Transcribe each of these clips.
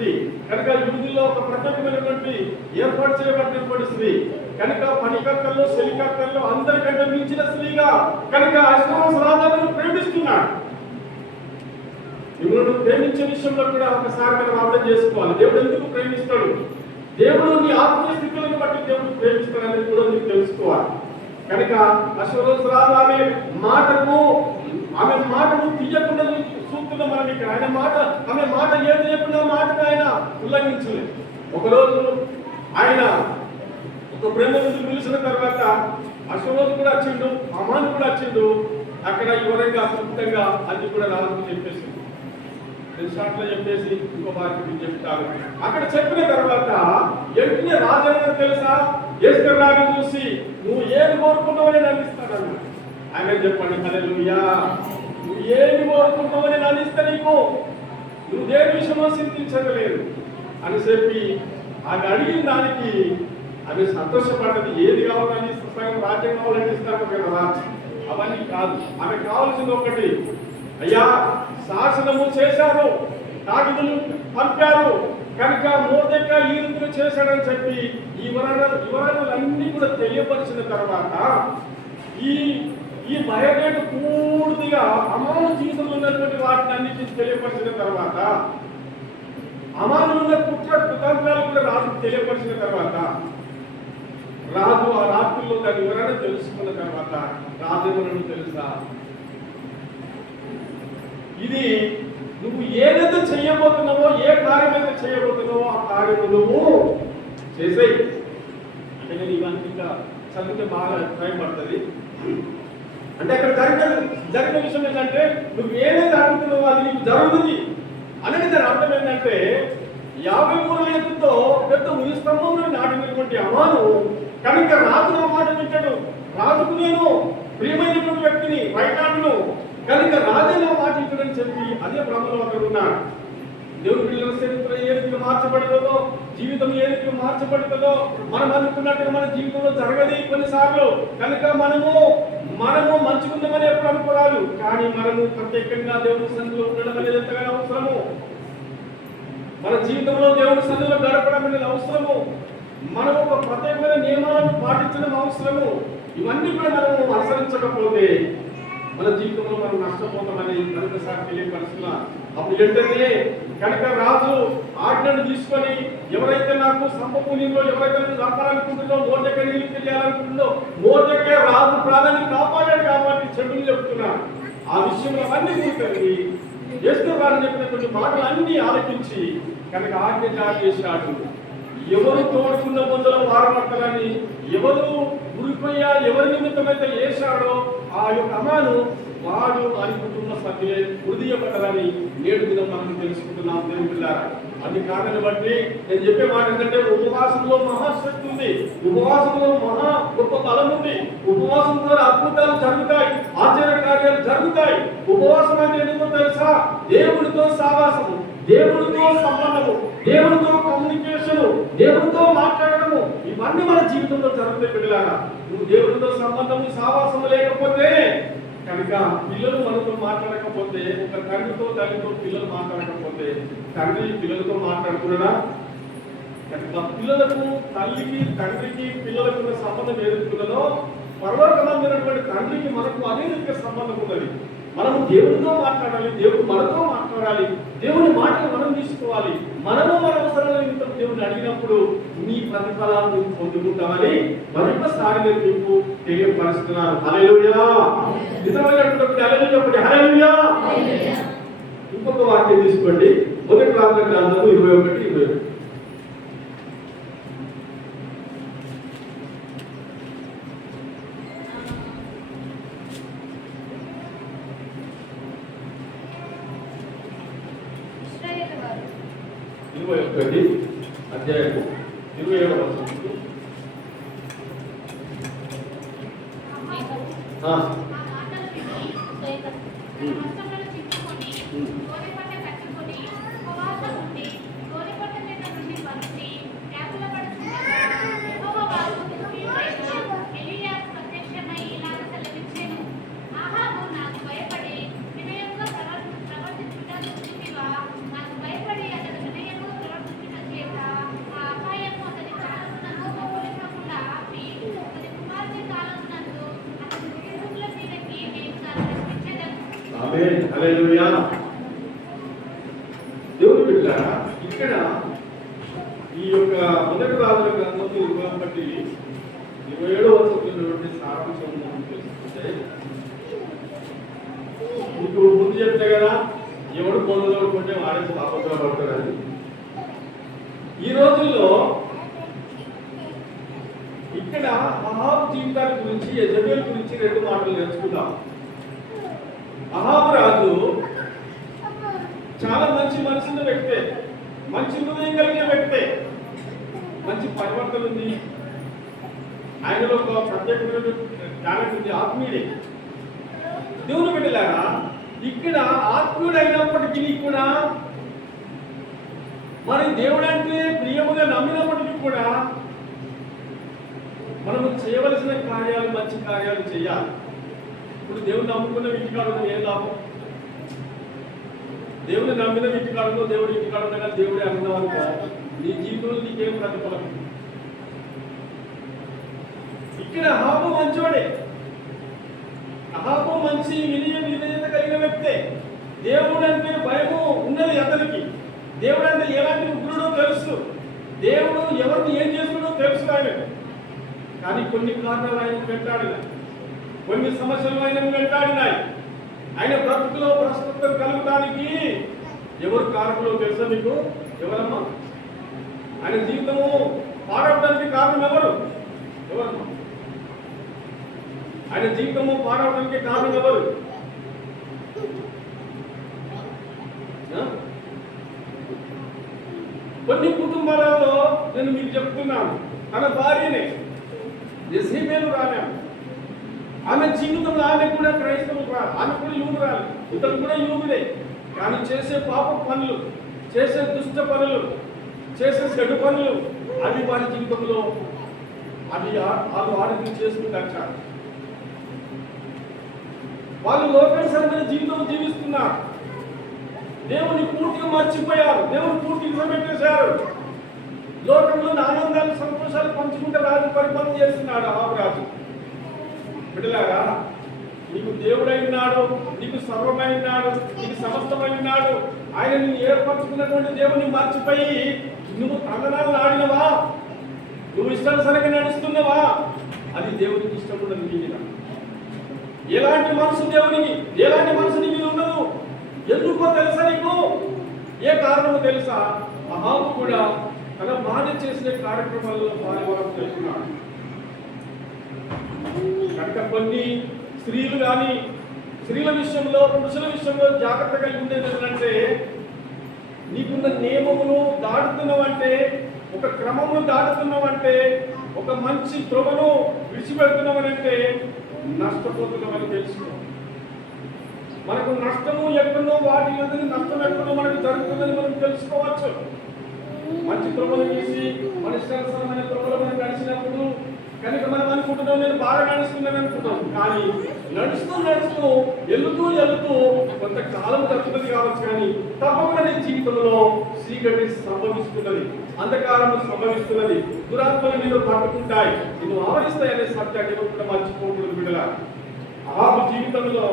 స్త్రీ కనుక యూదుల్లో ఒక ప్రత్యేకమైనటువంటి ఏర్పాటు చేయబడినటువంటి స్త్రీ కనుక పనికర్తల్లో సెలికర్తల్లో అందరికంటే మించిన స్త్రీగా కనుక అశ్వరోజు రాజాను ప్రేమిస్తున్నాడు. మిమ్మల్ని ప్రేమించే విషయంలో కూడా ఒకసారి మనం అర్థం చేసుకోవాలి. దేవుడు ఎందుకు ప్రేమిస్తాడు, దేవుడు నీ ఆత్మీయ స్థితులను బట్టి దేవుడు ప్రేమిస్తాడని కూడా నీకు తెలుసుకోవాలి. కనుక అశ్వరోజు రాజు ఆమె మాటను తీయకుండా చూస్తున్న మనం ఇక్కడ ఆమె మాట ఏది చెప్పినా మాటను ఆయన ఉల్లంఘించలేదు. ఒకరోజు ఆయన ఒక ప్రేమ ముందు పిలిచిన తర్వాత అశ్వరోజు కూడా వచ్చిండు, అమాను కూడా వచ్చిండు. అక్కడ యువరంగా క్లుప్తంగా అది కూడా రాజు చెప్పేసి షార్ట్లో చెప్పేసి ఇంకో వారికి చెప్తారు. అక్కడ చెప్పిన తర్వాత వెంటనే రాజు తెలుసా ఎస్తేర్ రాజును చూసి నువ్వు ఏది కోరుకుంటావని నన్నిస్తాడన్నా. ఆయన చెప్పండి హల్లెలూయా. నువ్వు ఏది కోరుకుంటావని నన్నిస్తా, నీకు నువ్వు దేని విషయంలో చింతించలేదు అని చెప్పి ఆమె అడిగిన దానికి ఆమె సంతోషపడ్డది. ఏది కావాలని సగం రాజ్యం కావాలని ఇస్తారు కదా, అవన్నీ కాదు. ఆమె కావాల్సింది ఒకటి, అయ్యా శాసనము చేశారు, కాగితులు పంపారు కనుక మోర్దెకాయి ఈ రీతిలో చేశాడని చెప్పి ఈ వివరాలన్నీ కూడా తెలియపరిచిన తర్వాత ఈ బయోడేట్ పూర్తిగా అమాను జీవితంలో ఉన్నటువంటి వాటిని అన్నింటినీ తెలియపరిచిన తర్వాత అమాను ఉన్న కుట్ర కుతంత్రాలు కూడా రాజుకు తెలియపరిచిన తర్వాత రాజు ఆ రాత్రిలో దాని వివరణ తెలుసుకున్న తర్వాత రాజు ఎవరని తెలుసా, ఇది నువ్వు ఏదైతే చేయబోతున్నావో, ఏ కార్యం అయితే చేయబోతున్నావో ఆ కార్యము నువ్వు చేసేయి. అంటే నేను ఇవన్నీ ఇంకా చదివితే బాగా టైం పడుతుంది. అంటే అక్కడ జరిగిన విషయం ఏంటంటే నువ్వు ఏదైతే అడుగుతున్నావో అది నీకు జరుగుతుంది అనేది దాని అర్థం ఏంటంటే 53 ఎత్తుతో పెద్ద ఉరిస్తంభంలో నాటినటువంటి అమాను కనుక రాజు నా మాట వింటాడు. రాజుకు నేను ప్రియమైనటువంటి వ్యక్తిని రైటాను కనుక రాజే నా మాట వింటాడని చెప్పి అదే భ్రమలో అక్కడ ఉన్నాడు. దేవుని పిల్లల చరిత్ర ఏ రీతిగా మార్చబడుతుందో, జీవితం ఏ రీతిగా మార్చబడుతుందో మనం అనుకున్నట్టుగా మన జీవితంలో జరగదు కొన్నిసార్లు. కనుక మనము మంచుకుందామని ఎప్పుడు అనుకోరాదు, కానీ మనము ప్రత్యేకంగా దేవుని సన్నిధిలో ఉండడం అనేది ఎంతగానో అవసరము. మన జీవితంలో దేవుని సన్నిధిలో గడపడం అనేది అవసరము. మనం ఒక ప్రత్యేకమైన నియమాలను పాటించడం అవసరము. ఇవన్నీ కూడా మనం అనుసరించకపోతే మన జీవితంలో మనం నష్టపోతామని మరొకసారి తెలియపరుస్తున్నా. అప్పుడు ఏంటంటే కనుక రాజు ఆజ్ఞను తీసుకొని ఎవరైతే నాకు సంపూర్ణంలో ఎవరైతే నేను చంపాలనుకుంటుందో, మోర్దెకాయి నీళ్ళు తెలియాలనుకుంటుందో, మోర్దెకాయి రాజు ప్రాణాన్ని కాపాడాడు కాబట్టి చెడుని చెప్తున్నాను. ఆ విషయంలో అన్ని గుర్తుంది ఎస్తేర్ రాజు చెప్పినటువంటి మాటలు అన్ని ఆలకించి కనుక ఆజ్ఞ జారీ చేశాడు. ఎవరు తోడుకున్న బొందలో వారమట్టలని, ఎవరు ఉరిపోయా ఎవరి నిమిత్తమైతే వేశాడో ఆ యొక్క అమాను వాడు అని కుటుంబ సభ్యులే హృదయపడ్డారని నేడు దినం మనం తెలుసుకుంటున్నాం. దేవుని పిల్లారా, అన్ని కారణాన్ని బట్టి నేను చెప్పే మాట ఏంటంటే ఉపవాసంలో మహాశక్తి ఉంది, ఉపవాసంలో మహా గొప్ప బలం ఉంది. ఉపవాసం ద్వారా అద్భుతాలు జరుగుతాయి, ఆశ్చర్య కార్యాలు జరుగుతాయి. ఉపవాసం అంటే ఎందుకో తెలుసా? దేవుడితో సావాసము, దేవుడితో సంబంధము, దేవుడితో కమ్యూనికేషన్, దేవుడితో మాట్లాడము, ఇవన్నీ మన జీవితంలో జరుగుతాయి. పిల్లలారా, నువ్వు దేవుడితో సంబంధము సావాసము లేకపోతే కనుక పిల్లలు మనతో మాట్లాడకపోతే, ఒక తండ్రితో తల్లితో పిల్లలు మాట్లాడకపోతే తండ్రి పిల్లలతో మాట్లాడుతున్నాడా? కనుక పిల్లలకు తల్లికి తండ్రికి పిల్లలకు ఉన్న సంబంధం ఏదైతుందో పరలోకమందినటువంటి తండ్రికి మనకు అదే రీతిగా సంబంధం ఉన్నది. మనము దేవుడితో మాట్లాడాలి, దేవుడు మనతో మాట్లాడాలి, దేవుని మాటలు మనం తీసుకోవాలి. మనము మన అవసరాల నిమిత్తం దేవుడిని అడిగినప్పుడు నీ ప్రతిఫలాన్ని పొందుకుంటామని మరొకసారి నేను మీకు తెలియపరుస్తున్నాను. హల్లెలూయా. ఇతరులైనటువంటి హల్లెలూయా చెప్పండి, హల్లెలూయా. ఇంకొక వాక్యం తీసుకోండి, మొదటి రాజుల గ్రంథము 21:22. అధ్యాయము 27వ వచనం. హల్లెలూయా. దేవుని బిడ్డలారా, ఇక్కడ ఈ యొక్క మొదటి రాజుల గ్రంథం 27వ వచనంలోని సారాంశం మనం తెలుసుకుంటే, మీకు ముందు చెప్తే కదా ఎవడు పొందదనుకుంటే వాడే పాపంగా పడతారని. ఈ రోజుల్లో ఇక్కడ అహాబు జీవితాల గురించి, యెజబెల్ గురించి 2 మాటలు నేర్చుకుందాం. అహాబు రాజు చాలా మంచి మనసున్న వ్యక్తే, మంచి హృదయం కలిగిన వ్యక్తే, మంచి పరివర్తన ఉంది, ఆయనలో ఒక ప్రత్యేకమైన టాలెంట్ ఉంది, ఆత్మీయుడే. దేవుని బిడ్డలారా, ఇక్కడ ఆత్మీయుడు అయినప్పటికీ కూడా, మరి దేవుడు అంటే ప్రియముగా నమ్మినప్పటికీ కూడా మనము చేయవలసిన కార్యాలు, మంచి కార్యాలు చేయాలి. ఇప్పుడు దేవుని నమ్ముకున్న ఇంటికాడు ఏం లాభం? దేవుని నమ్మిన ఇంటికాడులో దేవుడు ఇంటికాడు ఉండగా దేవుడే అన్నవారు నీ జీవితంలో నీకేం ప్రతిఫలం? ఇక్కడ అహాబు మంచోడే, అహాబు మంచి విధేయత కలిగిన వ్యక్తే. దేవుడు అంటే భయము ఉన్నది అతనికి. దేవుడు అంటే ఎలాంటి ఉగ్రుడో తెలుసు, దేవుడు ఎవరిని ఏం చేస్తున్నాడో తెలుసు ఆయనకు. కానీ కొన్ని కారణాలు ఆయన వెంటాడినాయి, కొన్ని సమస్యలు ఆయన వెంటాడినాయి. ఆయన బ్రతుకులో ప్రస్తుతం కలగడానికి ఎవరు కారకులో తెలుసా మీకు? ఎవరమ్మా? ఆయన జీవితము పాడవడానికి కారణం ఎవరు? ఎవరమ్మా? ఆయన జీవితము పాడవడానికి కారణం ఎవరు? కొన్ని కుటుంబాలలో నేను మీకు చెప్తున్నాను, తన భార్యనే యెజబెలు రాలేదు. ఆమె జీవితంలో ఆమె కూడా క్రైస్తవులు రాదు, ఆమె కూడా యూదు రాదు, ఇతను కూడా యూదుడే. కానీ చేసే పాప పనులు, చేసే దుష్ట పనులు, చేసే చెడు పనులు, అవి వారి జీవితంలో అవి వాళ్ళు ఆరోగ్యం చేసుకుంటారు. వాళ్ళు లోకానుసారమైన జీవితం జీవిస్తున్నారు. దేవుని పూర్తిగా మర్చిపోయారు, దేవుని పూర్తిగా విడిచిపెట్టేశారు. లోకంలో ఆనందాలు, సంతోషాలు పంచుకుంటే రాజు పరిపాలన చేస్తున్నాడు అహాబు రాజు. బిడ్డలారా, నీకు దేవుడైనాడు, నీకు సర్వమైనాడు, నీకు సమస్తమైనాడు. ఆయన నిన్ను ఏర్పరచుకున్నటువంటి దేవుని మర్చిపోయి నువ్వు తందనాలు ఆడినవా, నువ్వు ఇష్టానుసారంగా నడుస్తున్నావా? అది దేవునికి ఇష్టం ఉండదు. నీ మీద ఎలాంటి మనసు దేవునికి, ఎలాంటి మనసు నీ మీద ఉండదు. ఎందుకో తెలుసా నీకు? ఏ కారణమో తెలుసా? అహాబు కూడా తన భార్య చేసిన కార్యక్రమాల్లో పాల్గొనడం తెలుసుకున్నాడు. కనుక కొన్ని స్త్రీలు కానీ స్త్రీల విషయంలో, పురుషుల విషయంలో జాగ్రత్త కలిగి ఉండేది ఏంటంటే, నీకున్న నియమమును దాటుతున్నావంటే, ఒక క్రమమును దాటుతున్నావంటే, ఒక మంచి త్రోవను విడిచిపెడుతున్నావనంటే నష్టపోతున్నామని తెలుసుకో. మనకు నష్టము ఎక్కడో, వాటి ఎదురు నష్టం ఎక్కడో మనకు జరుగుతుందని మనం తెలుసుకోవచ్చు. మంచి త్రోవలు వేసి మన ఇష్టానుసారమైన త్రోవలు మనం నడిచినప్పుడు కనుక మనం అనుకుంటున్నాం, నేను బాగా నడుస్తున్నాను అనుకుంటాం. కానీ నడుస్తూ వెళుతూ కొంతకాలం జరుగుతుంది కావచ్చు, కానీ తప్పకుండా నీ జీవితంలో చీకటి సంభవిస్తున్నది, అంధకారం సంభవిస్తున్నది, దురాత్మలు నిన్ను పట్టుకుంటాయి, నిన్ను ఆవరిస్తాయనే సత్యాన్ని కూడా మర్చిపోకూడదు. బిడ్డలా, అహాబు జీవితంలో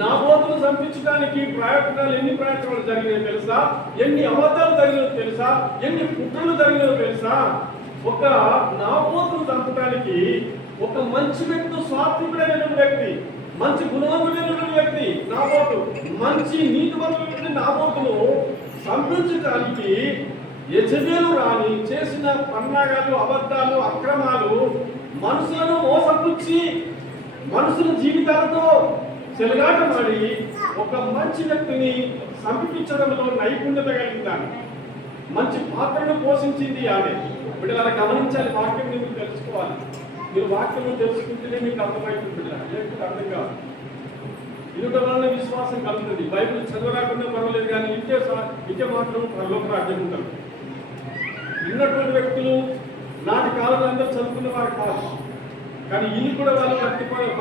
నాబోతును చంపించడానికి ఎన్ని ప్రయత్నాలు జరిగినాయో తెలుసా? ఎన్ని అబద్ధాలు జరిగినాయో తెలుసా? ఎన్ని కుట్రలు జరిగినాయో తెలుసా? ఒక నాబోతును చంపడానికి ఒక మంచి వ్యక్తి, స్వార్థికుడైనటువంటి వ్యక్తి, మంచి గుణవంతుడైనటువంటి వ్యక్తి నాబోతు, మంచి నీతివంతుడైన నాబోతును చంపించడానికి యెజబెలు రాణి చేసిన పన్నాగాలు, అబద్ధాలు, అక్రమాలు, మనుషులను మోసపుచ్చి మనుషుల జీవితాలతో చెలగాటమాడి ఒక మంచి వ్యక్తిని సంపించడంలో నైపుణ్యత కలిగిందాన్ని, మంచి పాత్రను పోషించింది ఆమె. బిడ్డలారా, గమనించాలి, వాక్యం మీరు తెలుసుకోవాలి. మీరు వాక్యం తెలుసుకుంటేనే మీకు అర్థమవుతుంది బిడ్డ, లేకపోతే అర్థం కాదు. ఇరుట వలన విశ్వాసం కలుగుతుంది. బైబిల్ చదవరాకుండా పర్వాలేదు, కానీ ఇంకే మాత్రం పరలోక రాజ్యం ఉంటారు. ఉన్నటువంటి వ్యక్తులు నాటి కాలంలో అందరూ చదువుకున్న వారు కాదు, కానీ ఇల్లు కూడా వాళ్ళు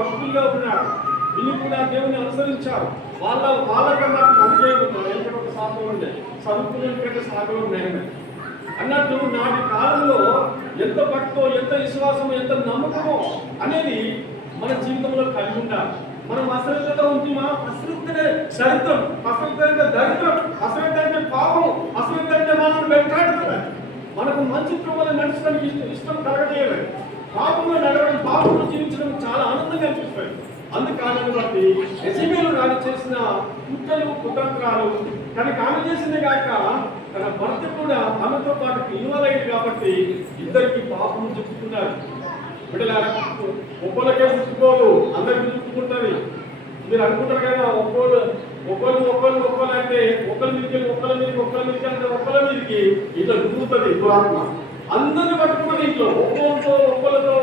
భక్తులుగా ఉన్నారు. వీళ్ళు కూడా దేవుని అనుసరించారు. వాళ్ళకన్నా అందుకే ఎందుకంటే ఒక శాతం ఉండే చదువుకునే శాతం ఉన్నాయి అన్నట్టు నాటి కాలంలో ఎంత భక్తో, ఎంత విశ్వాసమో, ఎంత నమ్మకమో అనేది మన జీవితంలో కలిగి ఉండాలి. మనం అశ్రద్ధతో ఉంటుమా? అశ్రద్ధనే దరిద్రం, అశ్రద్ధ అంటే దరిద్రం, అశ్రద్ధ అంటే పాపం, అశ్రద్ధ అంటే మనల్ని వెంటాడుతుంది. మనకు మంచి త్రోవలో నడుచడానికి ఇష్టం కలగజేయలేదు. పాపంలో నడవడం, పాపంలో జీవించడం చాలా ఆనందంగా అనిపిస్తుంది. అందుకాలని బట్టి యెజబెలు రాణి చేసిన కుట్రలు కుతంత్రాలు తనకు ఆమె చేసింది కాక తన భర్త కూడా ఆమెతో పాటు ఇన్వాల్వ్ అయింది కాబట్టి ఇద్దరికి పాపం చెప్పుకున్నారు. బిడ్డలారా, ఒక్కళ్ళకే చుట్టుకోదు, అందరికి చుట్టుకుంటుంది. మీరు అనుకుంటారు కదా, ఒక్కళ్ళు అంటే ఒకళ్ళ మీదకి అంటే ఒక్కళ్ళ మీదకి ఇట్లా దుక్కుతుంది దురాత్మ. అందరిని పట్టుకుని ఇంట్లో ఒక్కొక్కరితో